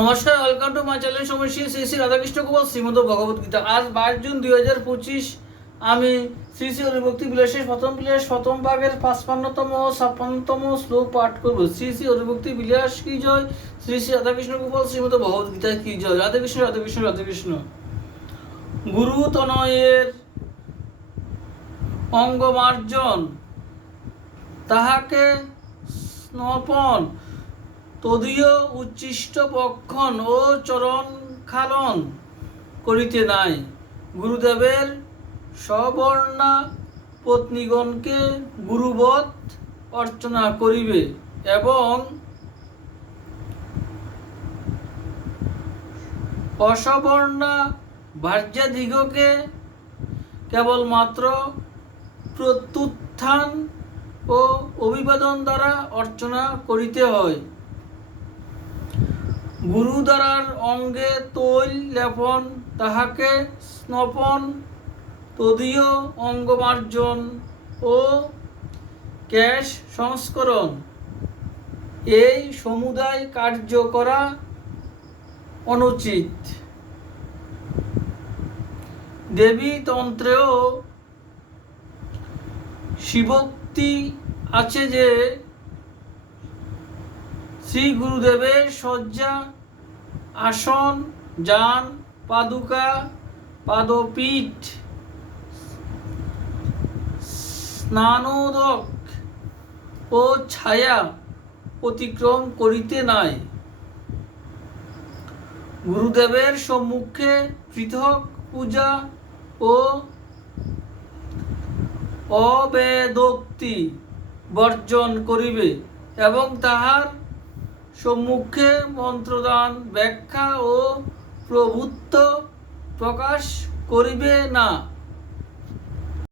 নমস্কার, welcome to my channel সমস্যা শ্রী শ্রী রাধাকৃষ্ণ গোপাল শ্রীমদ ভগবত গীতা। আজ 22 জুন 2025। আমি শ্রী শ্রী হরিভক্তি বিলাসের প্রথম বিলাস প্রথম ভাগের 55তম ও 56তম শ্লোক পাঠ করব। শ্রী শ্রী হরিভক্তি বিলাস কি জয়, শ্রী শ্রী রাধাকৃষ্ণ গোপাল শ্রীমদ ভগবত গীতা কি জয়। রাধাকৃষ্ণ রাধাকৃষ্ণ রাধাকৃষ্ণ। গুরু তনয়ের অঙ্গমার্জন, তাহাকে স্নপন, তদীয় উচ্ছিষ্ট পক্ষণ ও চরণ খালন করিতে নাই। গুরুদেবের সবর্ণা পত্নীগণকে গুরুবৎ অর্চনা করিবে এবং অসবর্ণা ভার্যাদিগকে কেবলমাত্র প্রত্যুত্থান ও অভিবাদন দ্বারা অর্চনা করিতে হয়। গুরু দ্বারার অঙ্গে তৈল লেপন, তাহাকে স্নপন, তদীয় অঙ্গমার্জন ও কেশ সংস্করণ, এই সমুদায় কার্য করা অনুচিত। দেবী তন্ত্রেও শিবোক্তি আছে যে শ্রী গুরুদেবের শয্যা, আসন, যান, পাদুকা, পাদপীঠ, স্নানোদক ও ছায়া অতিক্রম করিতে নাই। গুরুদেবের সম্মুখে পৃথক পূজা ও অবেদোক্তি বর্জন করিবে এবং তাহার সম্মুখে মন্ত্রদান, ব্যাখ্যা ও প্রভুত্ব প্রকাশ করিবে না।